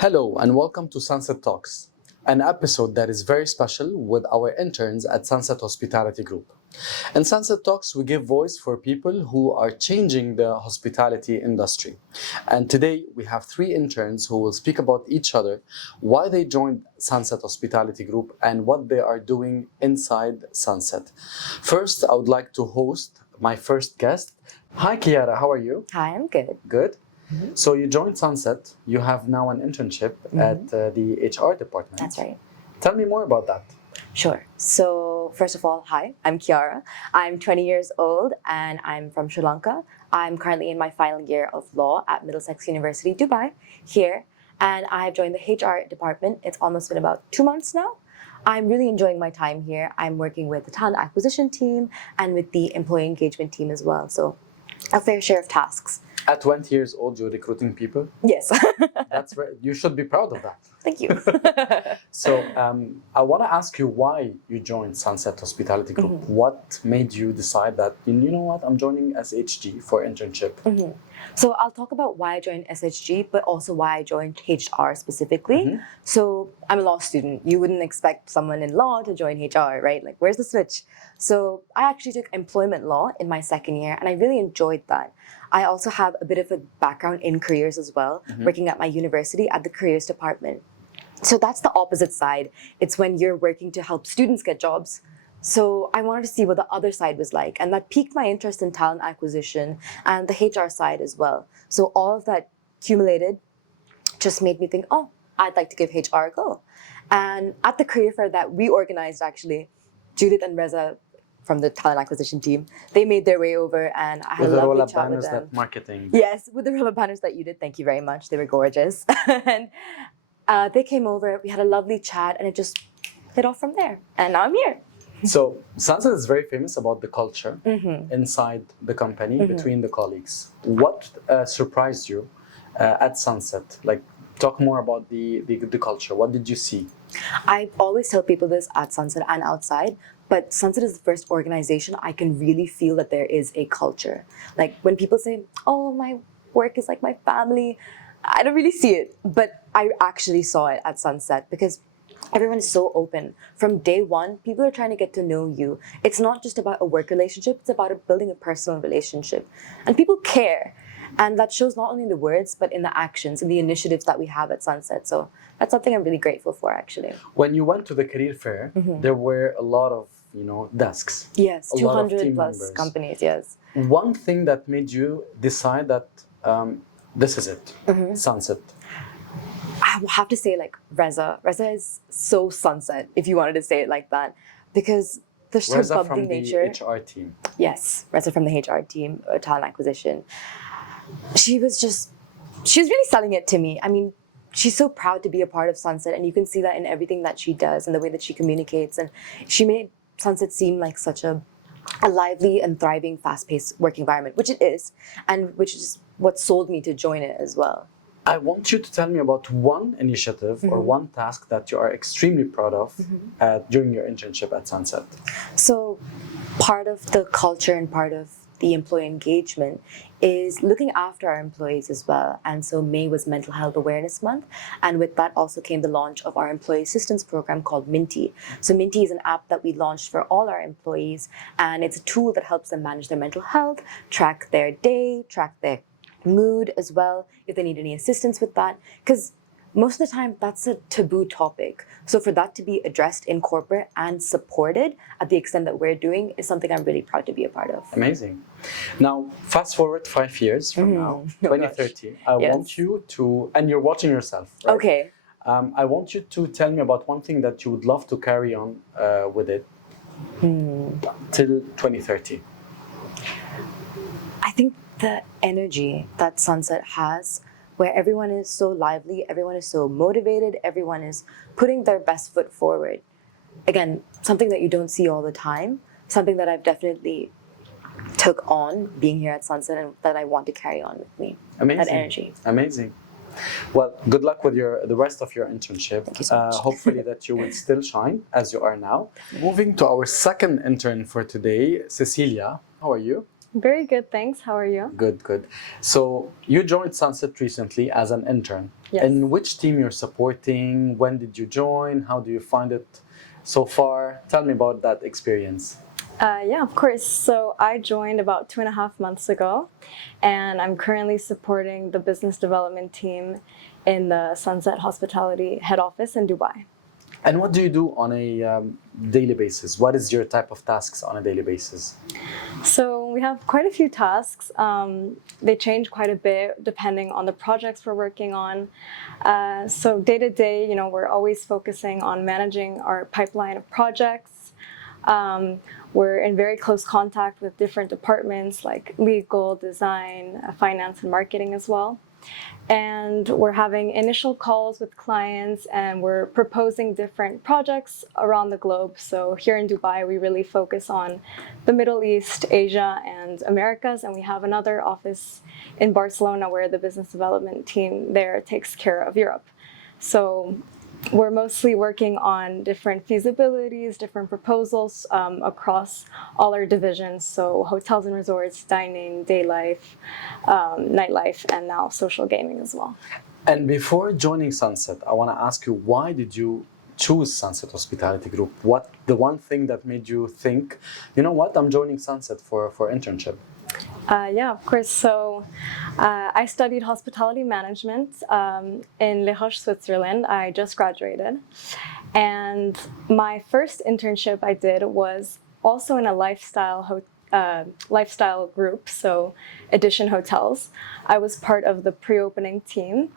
Hello and welcome to Sunset Talks, an episode that is very special with our interns at Sunset Hospitality Group. In Sunset Talks, we give voice for people who are changing the hospitality industry. And today we have three interns who will speak about each other, why they joined Sunset Hospitality Group and what they are doing inside Sunset. First, I would like to host my first guest. Hi Kiyara, how are you? Hi, I'm good. Good. So you joined Sunset. You have now an internship at the HR department. That's right. Tell me more about that. Sure. So first of all, hi, I'm Kiyara. I'm 20 years old and I'm from Sri Lanka. I'm currently in my final year of law at Middlesex University, Dubai, here. And I've joined the HR department. It's almost been about 2 months now. I'm really enjoying my time here. I'm working with the talent acquisition team and with the employee engagement team as well. So a fair share of tasks. At 20 years old, you're recruiting people. Yes. That's right. You should be proud of that. Thank you. So I want to ask you why you joined Sunset Hospitality Group. What made you decide that, you know what, I'm joining SHG for internship? So I'll talk about why I joined SHG, but also why I joined HR specifically. So I'm a law student. You wouldn't expect someone in law to join HR, right? Like, where's the switch? So I actually took employment law in my second year, and I really enjoyed that. I also have a bit of a background in careers as well, working at my university at the careers department. So that's the opposite side. It's when you're working to help students get jobs. So I wanted to see what the other side was like, and that piqued my interest in talent acquisition and the HR side as well. So all of that accumulated just made me think, oh, I'd like to give HR a go. And at the career fair that we organized, actually, Judith and Reza from the talent acquisition team, they made their way over, and I had a lovely chat with them. That marketing. Yes, with the rubber banners that you did. Thank you very much. They were gorgeous. And they came over, we had a lovely chat, and it just hit off from there. And now I'm here. So Sunset is very famous about the culture inside the company, between the colleagues. What surprised you at Sunset? Like, talk more about the culture. What did you see? I always tell people this at Sunset and outside, but Sunset is the first organization I can really feel that there is a culture. Like, when people say, oh, my work is like my family, I don't really see it, but I actually saw it at Sunset because everyone is so open. From day one, people are trying to get to know you. It's not just about a work relationship, it's about building a personal relationship. And people care. And that shows not only in the words, but in the actions and the initiatives that we have at Sunset. So that's something I'm really grateful for, actually. When you went to the career fair, there were a lot of, desks. Yes, 200 plus members. companies, yes. One thing that made you decide that this is it, Sunset. I have to say, like, Reza. Reza is so Sunset, if you wanted to say it like that, because there's her Reza bubbly from nature. the HR team. Yes, Reza from the HR team, talent acquisition. She was really selling it to me. I mean, she's so proud to be a part of Sunset, and you can see that in everything that she does and the way that she communicates. And she made Sunset seem like such a lively and thriving, fast-paced work environment, which it is, and which is what sold me to join it as well. I want you to tell me about one initiative or one task that you are extremely proud of during your internship at Sunset. So part of the culture and part of the employee engagement is looking after our employees as well. And so May was Mental Health Awareness Month. And with that also came the launch of our employee assistance program called Minty. So Minty is an app that we launched for all our employees. And it's a tool that helps them manage their mental health, track their day, track their mood as well, if they need any assistance with that. Because most of the time, that's a taboo topic. So for that to be addressed in corporate and supported at the extent that we're doing is something I'm really proud to be a part of. Amazing. Now, fast forward 5 years from now, 2030, I want you to, and you're watching yourself, right? Okay. I want you to tell me about one thing that you would love to carry on with it till 2030. I think the energy that Sunset has, where everyone is so lively, everyone is so motivated, everyone is putting their best foot forward. Again, something that you don't see all the time, something that I've definitely took on being here at Sunset and that I want to carry on with me. Amazing. That energy. Amazing. Well, good luck with the rest of your internship. Thank you so much. Hopefully that you will still shine as you are now. Moving to our second intern for today, Cecilia. How are you? Very good, thanks. How are you? Good, good. So you joined Sunset recently as an intern. Yes. In which team you're supporting? When did you join? How do you find it so far? Tell me about that experience. Yeah, of course. So I joined about 2.5 months ago, and I'm currently supporting the business development team in the Sunset Hospitality head office in Dubai. And what do you do on a daily basis? What is your type of tasks on a daily basis? So we have quite a few tasks. They change quite a bit depending on the projects we're working on. So day to day, we're always focusing on managing our pipeline of projects. We're in very close contact with different departments like legal, design, finance, and marketing as well. And we're having initial calls with clients, and we're proposing different projects around the globe. So here in Dubai, we really focus on the Middle East, Asia, and Americas. And we have another office in Barcelona where the business development team there takes care of Europe. So we're mostly working on different feasibilities, different proposals across all our divisions. So hotels and resorts, dining, day life, nightlife, and now social gaming as well. And before joining Sunset, I want to ask you, why did you choose Sunset Hospitality Group? What the one thing that made you think, you know what, I'm joining Sunset for internship? Yeah, of course. So I studied hospitality management in Les Roches, Switzerland. I just graduated. And my first internship I did was also in a lifestyle group, so Edition Hotels. I was part of the pre-opening team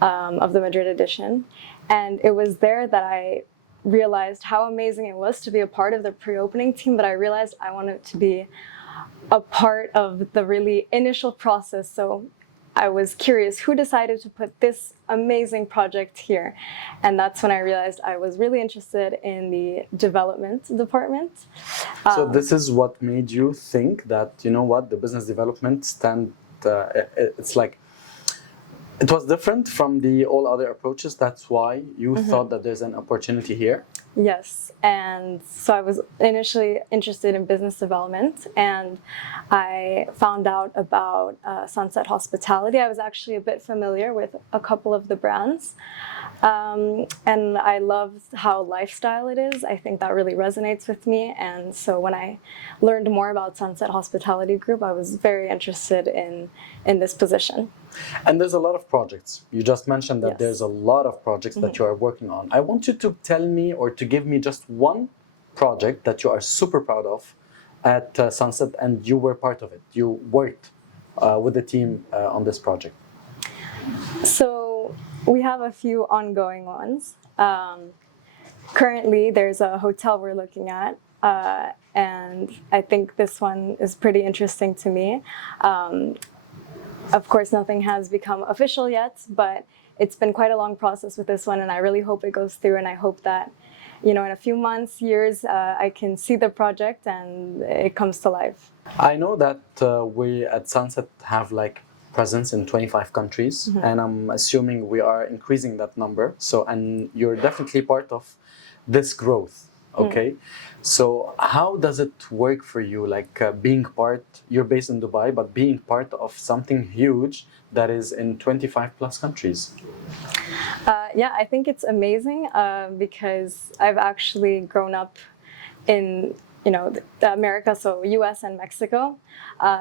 of the Madrid edition. And it was there that I realized how amazing it was to be a part of the pre-opening team, but I realized I wanted to be a part of the really initial process. So I was curious, who decided to put this amazing project here? And that's when I realized I was really interested in the development department. So this is what made you think that, you know what, the business development it's like, it was different from the all other approaches. That's why you thought that there's an opportunity here. Yes, and so I was initially interested in business development, and I found out about Sunset Hospitality. I was actually a bit familiar with a couple of the brands, and I love how lifestyle it is. I think that really resonates with me, and so when I learned more about Sunset Hospitality Group, I was very interested in this position. And there's a lot of projects. You just mentioned that Yes. there's a lot of projects that you are working on. I want you to tell me or to give me just one project that you are super proud of at Sunset and you were part of it. You worked with the team on this project. So we have a few ongoing ones. Currently, there's a hotel we're looking at, and I think this one is pretty interesting to me. Of course, nothing has become official yet, but it's been quite a long process with this one, and I really hope it goes through, and I hope that, in a few months, years, I can see the project and it comes to life. I know that we at Sunset have like presence in 25 countries, and I'm assuming we are increasing that number. So, and you're definitely part of this growth. Okay, so how does it work for you? Like being part, you're based in Dubai, but being part of something huge that is in 25 plus countries. Yeah, I think it's amazing because I've actually grown up in America, so US and Mexico.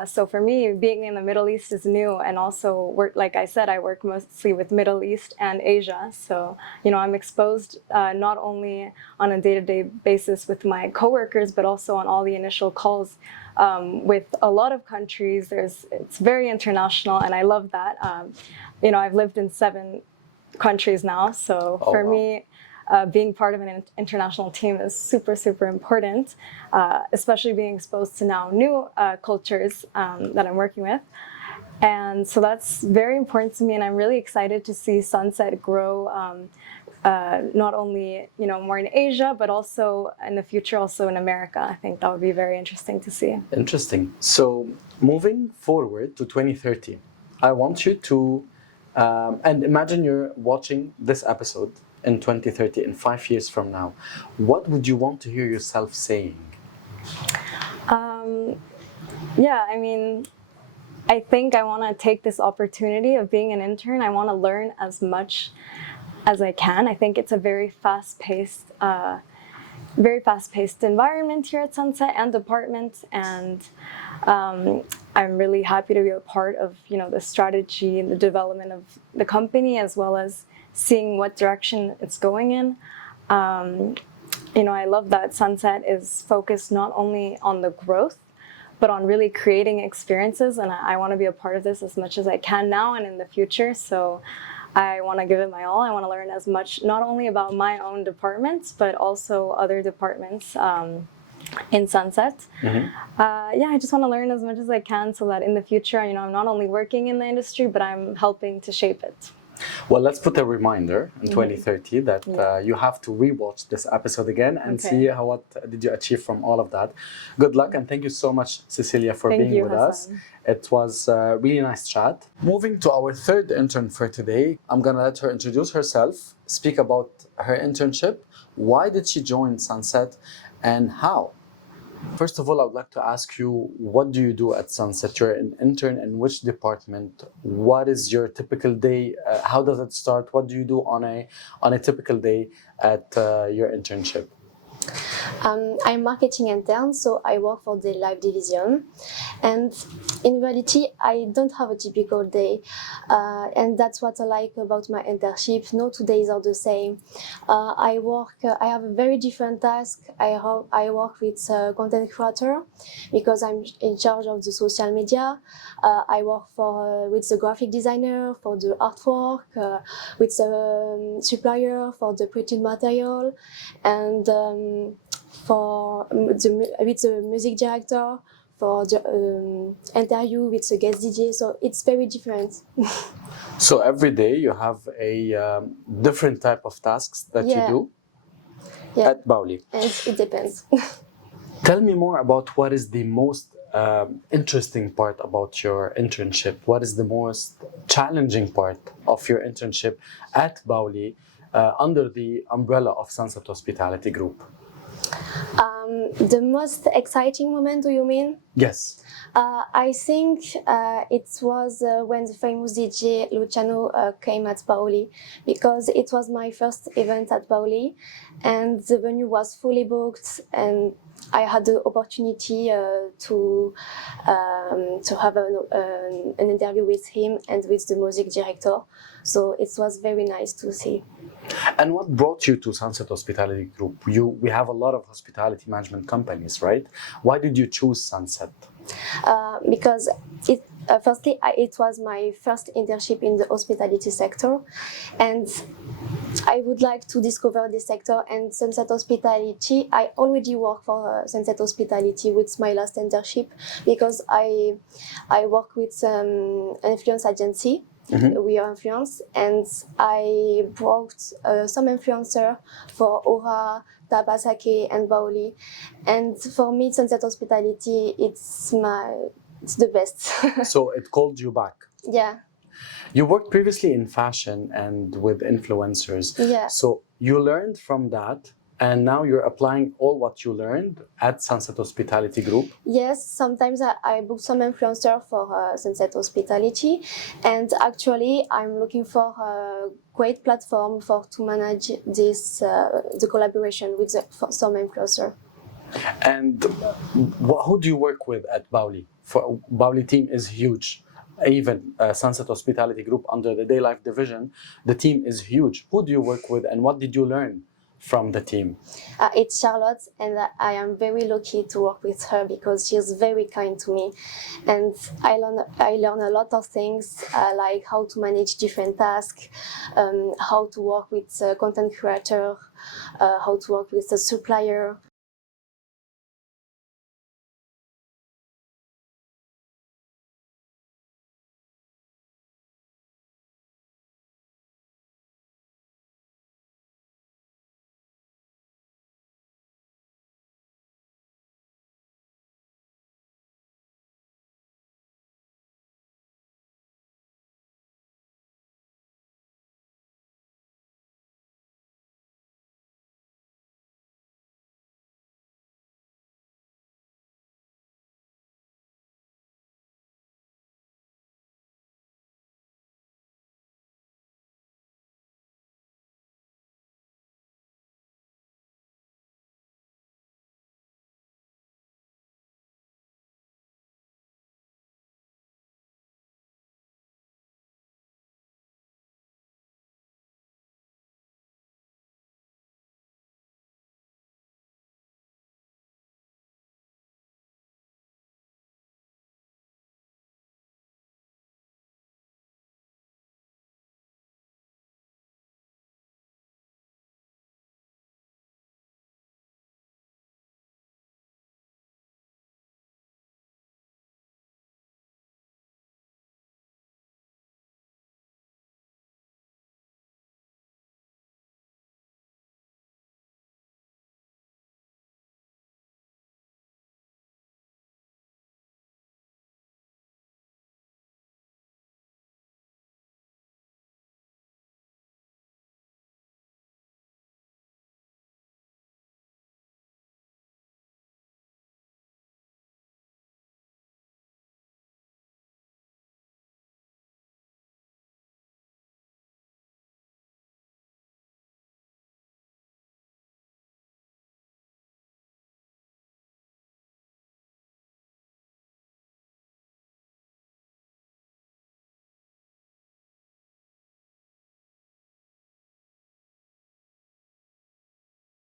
So for me, being in the Middle East is new, and also like I said, I work mostly with Middle East and Asia. So I'm exposed not only on a day-to-day basis with my coworkers, but also on all the initial calls with a lot of countries. It's very international, and I love that. I've lived in 7 countries now, so for me, being part of an international team is super, super important, especially being exposed to now new cultures that I'm working with. And so that's very important to me, and I'm really excited to see Sunset grow not only more in Asia, but also in the future also in America. I think that would be very interesting to see. Interesting. So moving forward to 2030, I want you to, and imagine you're watching this episode in 2030, in 5 years from now. What would you want to hear yourself saying? Yeah, I mean, I think I want to take this opportunity of being an intern. I want to learn as much as I can. I think it's a very fast-paced environment here at Sunset and department, and I'm really happy to be a part of the strategy and the development of the company, as well as seeing what direction it's going in. I love that Sunset is focused not only on the growth, but on really creating experiences, and I want to be a part of this as much as I can now and in the future. So I want to give it my all. I want to learn as much, not only about my own departments, but also other departments in Sunset. I just want to learn as much as I can so that in the future, I'm not only working in the industry, but I'm helping to shape it. Well, let's put a reminder in 2030 that you have to rewatch this episode again and see what did you achieve from all of that. Good luck, and thank you so much, Cecilia, for being with us. It was a really nice chat. Moving to our third intern for today, I'm going to let her introduce herself, speak about her internship, why did she join Sunset, and how. First of all, I would like to ask you, what do you do at Sunset? You're an intern in which department? What is your typical day? How does it start? What do you do on a typical day at your internship? I'm marketing intern, so I work for the live division. And in reality, I don't have a typical day. And that's what I like about my internship. No 2 days are the same. I have a very different task. I work with content creator because I'm in charge of the social media. I work with the graphic designer for the artwork, with the supplier for the printed material, and with the music director for the interview with the guest DJ. So it's very different. So every day you have a different type of tasks that you do at Bauli. And it depends. Tell me more about what is the most interesting part about your internship. What is the most challenging part of your internship at Bauli under the umbrella of Sunset Hospitality Group? The most exciting moment, do you mean? Yes. I think it was when the famous DJ Luciano came at Bauli, because it was my first event at Bauli and the venue was fully booked, and I had the opportunity to have an interview with him and with the music director. So it was very nice to see. And what brought you to Sunset Hospitality Group? We have a lot of hospitality management companies, right? Why did you choose Sunset? Because firstly, it was my first internship in the hospitality sector, and I would like to discover this sector. And Sunset Hospitality, I already work for Sunset Hospitality with my last internship, because I work with an influence agency. We are influence, and I brought some influencer for Aura, Tabasake, and Bauli. And for me, Sunset Hospitality, it's the best. So it called you back. Yeah. You worked previously in fashion and with influencers. Yeah. So you learned from that, and now you're applying all what you learned at Sunset Hospitality Group? Yes, sometimes I book some influencer for Sunset Hospitality, and actually I'm looking for a great platform to manage the collaboration with some influencer. And who do you work with at Bauli? For Bauli team is huge. Even Sunset Hospitality Group under the Day Life division, the team is huge. Who do you work with, and what did you learn from the team? It's Charlotte, and I am very lucky to work with her because she is very kind to me, and I learn a lot of things, like how to manage different tasks, how to work with content creator, how to work with the supplier,